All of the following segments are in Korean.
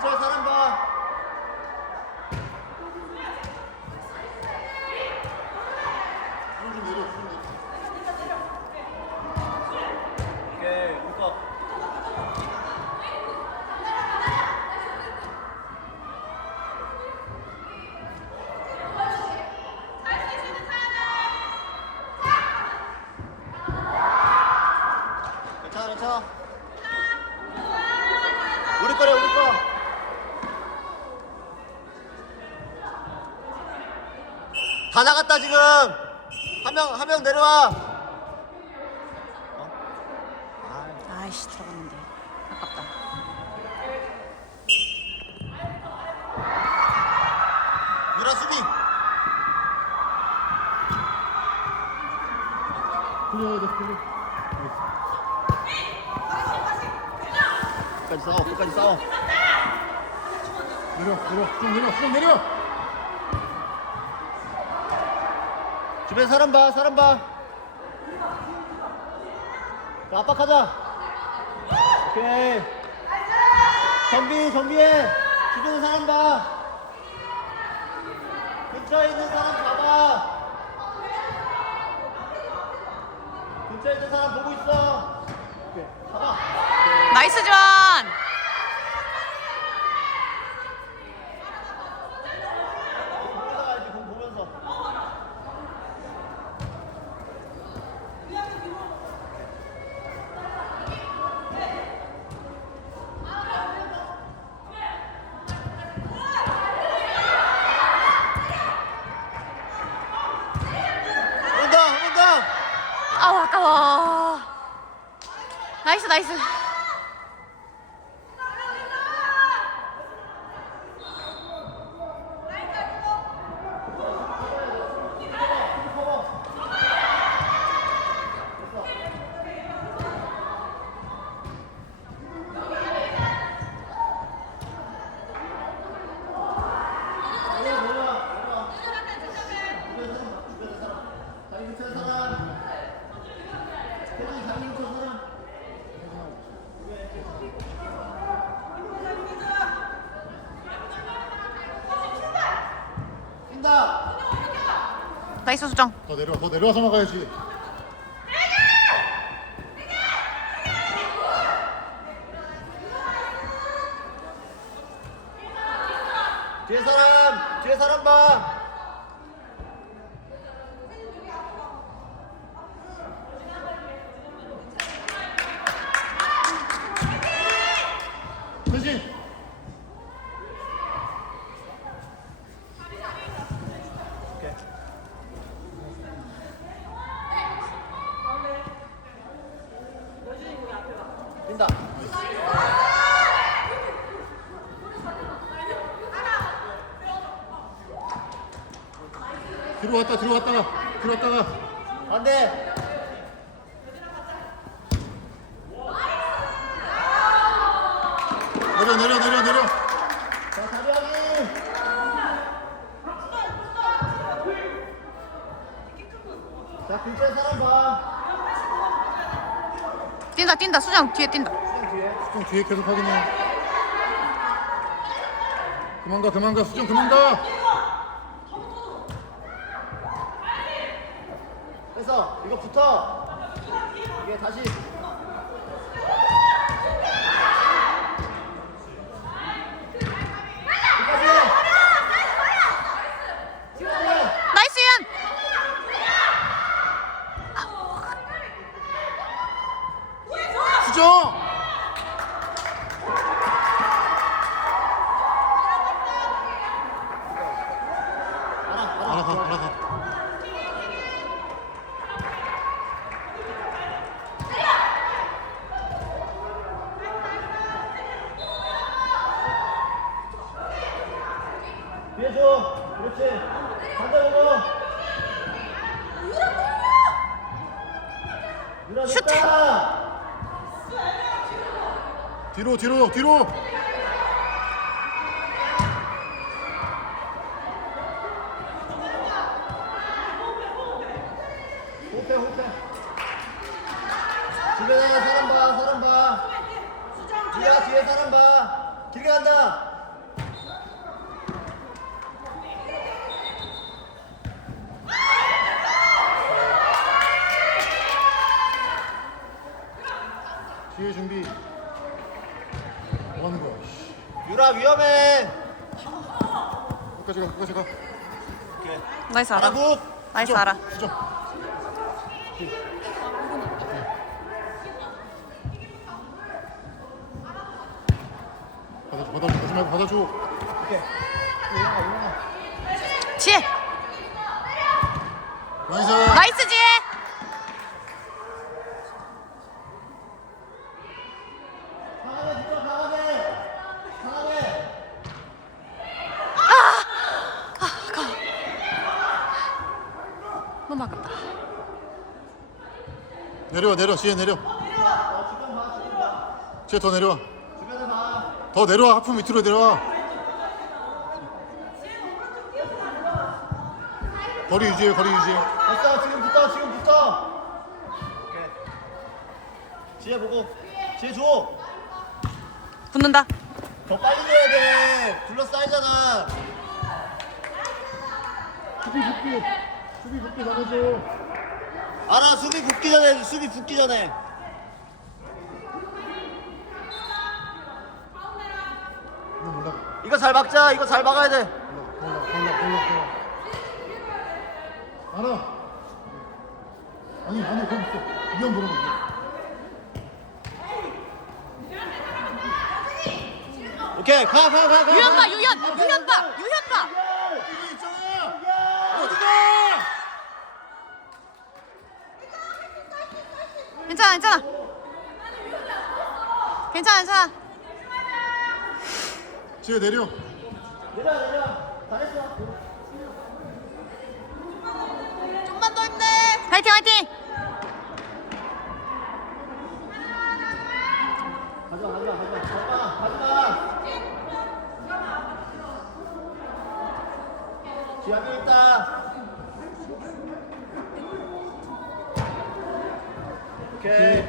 근처 사람들 다 나갔다 지금 한 명 한 명 내려와 어? 아, 아이씨 들어갔는데 아깝다. 유라 수비. 끝까지 싸워 끝까지 싸워 내려, 내려, 수정 내려, 수정 내려. 주변 사람 봐 사람 봐. 자, 압박하자. 오케이. 정비 정비해. 주변에 사람 봐. 근처에 있는 사람 잡아 근처에 있는 사람 보고 있어. 오케이 잡아 나이스 지원. 보면서 가야지 공 보면서 한번더 한 번 더 아우 아까워. 나이스 나이스. 자기 근처에 사람 태진이 자기 근처 사람 뛴다 나이스 수정. 더 내려, 더 내려와서 나가야지. 뒤에 사람 뒤에 사람 봐 뛴다 뒤로 왔다, 뒤로 왔다가, 뒤로 왔다가. 안돼 내려, 내려, 내려, 내려. 자 근처에 사람 봐 뛴다 뛴다 수정 뒤에 뛴다. 수정 뒤에 계속 확인해. 그만 가, 그만 가, 수정 그만 가. 그래서 이거 붙어 이게 다시 끝까지 나이스 유한. 수정. 알아가, 알아가. 뒤에 줘 그렇지. 반대 보고 유라. 됐다 뒤로, 뒤로, 뒤로. 호패 호패 주변에 사람 봐 사람 봐. 뒤에 뒤에 사람 봐. 길게 간다 준비. 뭐 하는 거야? 씨. 유라 위험해 끝까지 가, 끝까지 가. 오케이 나이스 알아. 아굿 나이스 알아. 수정. 받아줘, 받아줘, 받아줘. 오케이 유영아 유영아 지혜. 나이스. 나이스 지혜. 강하게 붙어 강하게 강하게 너무 아깝다. 내려와 내려 지혜 내려. 지혜 더 내려와. 더 내려와 하프 밑으로 내려와. 거리 유지해 거리 유지해. 됐어 지금 붙어 지금 붙어 오케이 지혜 보고 지혜 줘더 붙는다. 빨리 줘야 돼 둘러싸이잖아 수비 붙기. 수비 붙기 잘해줘. 알아 수비 붙기 전에 수비 붙기 전에 이거 잘 막자 이거 잘 막아야 돼. 알아. 아니 아니 거기 있어. 위험 보는 거. 오케이 가 가 가가 유현 봐 유현 유현 봐 유현 봐. 여기 있잖아. 어디가? 괜찮아 괜찮아. 괜찮아 괜찮아. 지혜 내려. 내려 내려 잘했어 좀만 더 힘내. 화이팅 화이팅. 가자 가자 가자 가자 가자 지하에 있다 오케이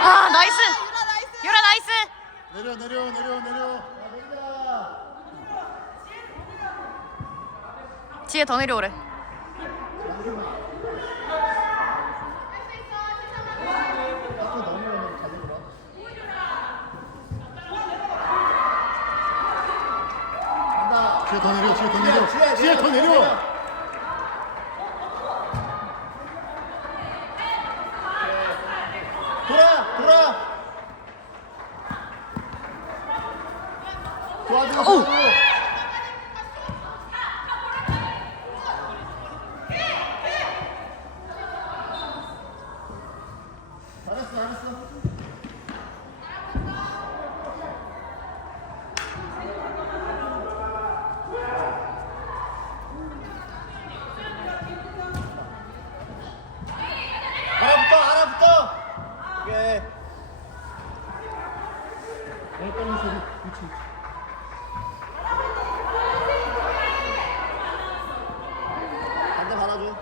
아 나이스. 유라 나이스. 내려 내려 내려 내려. 지혜 더 내려오래. 지혜 더 내려. 지혜 더 내려. 지혜 더 내려, 내려. 내려. 돌아 돌아 도와줘 어우. 도와줘 잘했어 잘했어 알아붙어 알아붙어 오케이 빨리 서기. 그렇지. 반대 받아줘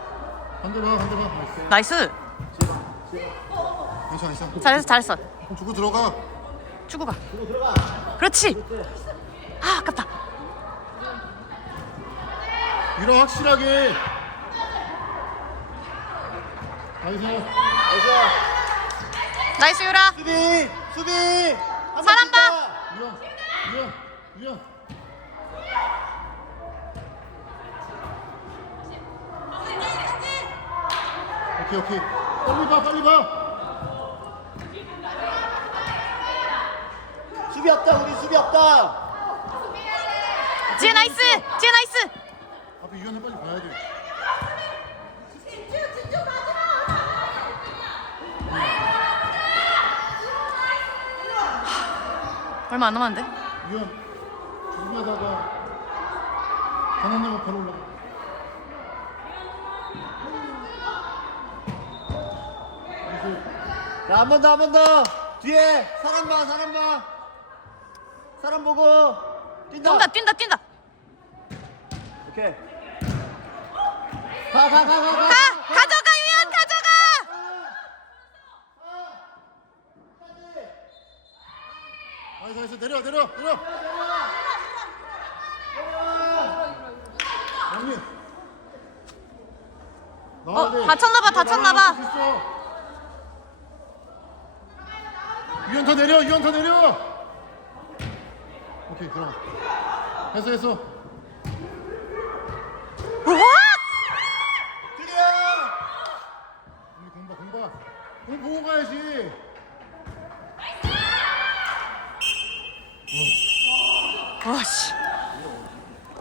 반대 봐 반대 봐. 나이스. 나이스. 괜찮아 괜찮아. 잘했어 잘했어. 그럼 주고 들어가. 주고 가. 이거 들어가 그렇지. 아 아깝다. 밀어 확실하게. 나이스. 나이스 나이스 유라. 수비 수비 사람 봐. 오케이 오케이. 빨리 봐 빨리 봐. 수비 없다 우리 수비 없다 지혜 나이스. 지혜 나이스. 앞에 유연해 빨리 봐야 돼. 얼마 안 남았는데? 유연 준비하다가 가난 나면 바로 올라가. 자 한 번 더 한 번 더 뒤에 사람 봐 사람 봐 사람 보고 뛴다 뛴다 뛴다 뛴다. 오케이 가 가 가 가 가 가 가져가 유현 가져가. 나이스 나이스 내려 내려 내려. 영민. 나와야 어, 돼. 다쳤나 봐, 다쳤나 봐. 나올 수 있어. 유연 더 내려 유연 더 내려. 오케이 됐어 우와! 드디어 우리 공봐 공봐 공 보고 가야지 와 씨.